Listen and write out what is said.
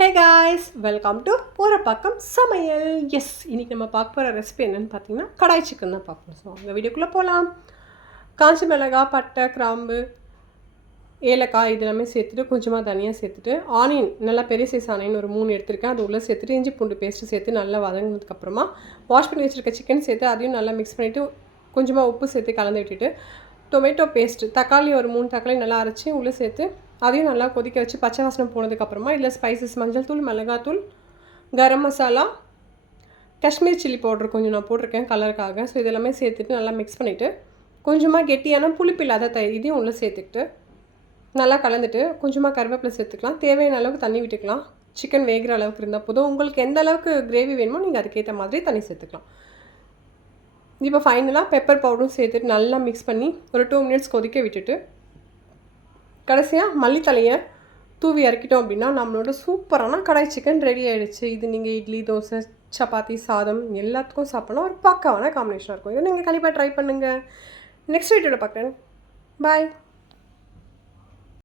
Hey guys, welcome to ஒரு பக்கம் சமையல். எஸ், இன்றைக்கி நம்ம பார்க்க போகிற ரெசிபி என்னென்னு பார்த்தீங்கன்னா கடாய் சிக்கன் தான் பார்க்கணும். ஸோ அந்த வீடியோக்குள்ளே போகலாம். காஞ்சி மிளகாய், பட்டை, கிராம்பு, ஏலக்காய் இதெல்லாமே சேர்த்துட்டு கொஞ்சமாக தனியாக சேர்த்துட்டு ஆனியன் நல்லா பெரிய சைஸ் ஆனியன் ஒரு 3 எடுத்துருக்கேன். அது உள்ளே சேர்த்துட்டு இஞ்சி பூண்டு பேஸ்ட்டு சேர்த்து நல்லா வதங்கினதுக்கப்புறமா வாஷ் பண்ணி வச்சுருக்க சிக்கன் சேர்த்து அதையும் நல்லா மிக்ஸ் பண்ணிவிட்டு கொஞ்சமாக உப்பு சேர்த்து கலந்து விட்டுட்டு டொமேட்டோ பேஸ்ட்டு தக்காளி ஒரு 3 தக்காளி நல்லா அரைச்சி உள்ளே சேர்த்து அதையும் நல்லா கொதிக்க வச்சு பச்சை வாசனை போனதுக்கப்புறமா இதில் ஸ்பைசஸ் மஞ்சள் தூள், மிளகாத்தூள், கரம் மசாலா, காஷ்மீர் சில்லி பவுடர் கொஞ்சம் நான் போட்டிருக்கேன் கலருக்காக. ஸோ இதெல்லாமே சேர்த்துட்டு நல்லா மிக்ஸ் பண்ணிவிட்டு கொஞ்சமாக கெட்டியான புளிப்பு இல்லாத இதையும் உள்ளே சேர்த்துக்கிட்டு நல்லா கலந்துட்டு கொஞ்சமாக கருவேப்பிலை சேர்த்துக்கலாம். தேவையான அளவுக்கு தண்ணி விட்டுக்கலாம். சிக்கன் வேகிற அளவுக்கு இருந்தால் போதும். உங்களுக்கு எந்த அளவுக்கு கிரேவி வேணுமோ நீங்கள் அதுக்கேற்ற மாதிரி தண்ணி சேர்த்துக்கலாம். இப்போ ஃபைனலாக பெப்பர் பவுடரும் சேர்த்துட்டு நல்லா மிக்ஸ் பண்ணி ஒரு 2 மினிட்ஸ் கொதிக்க விட்டுட்டு கடைசியாக மல்லித்தலையை தூவி இறக்கிட்டோம் அப்படின்னா நம்மளோட சூப்பரான கடாய் சிக்கன் ரெடி ஆகிடுச்சு. இது நீங்கள் இட்லி, தோசை, சப்பாத்தி, சாதம் எல்லாத்துக்கும் சாப்பிட்ணும். ஒரு பக்காவான காம்பினேஷனாக இருக்கும். இதை நீங்கள் கண்டிப்பாக ட்ரை பண்ணுங்கள். நெக்ஸ்ட் வீடியோவில் பார்க்குறேன். பாய்.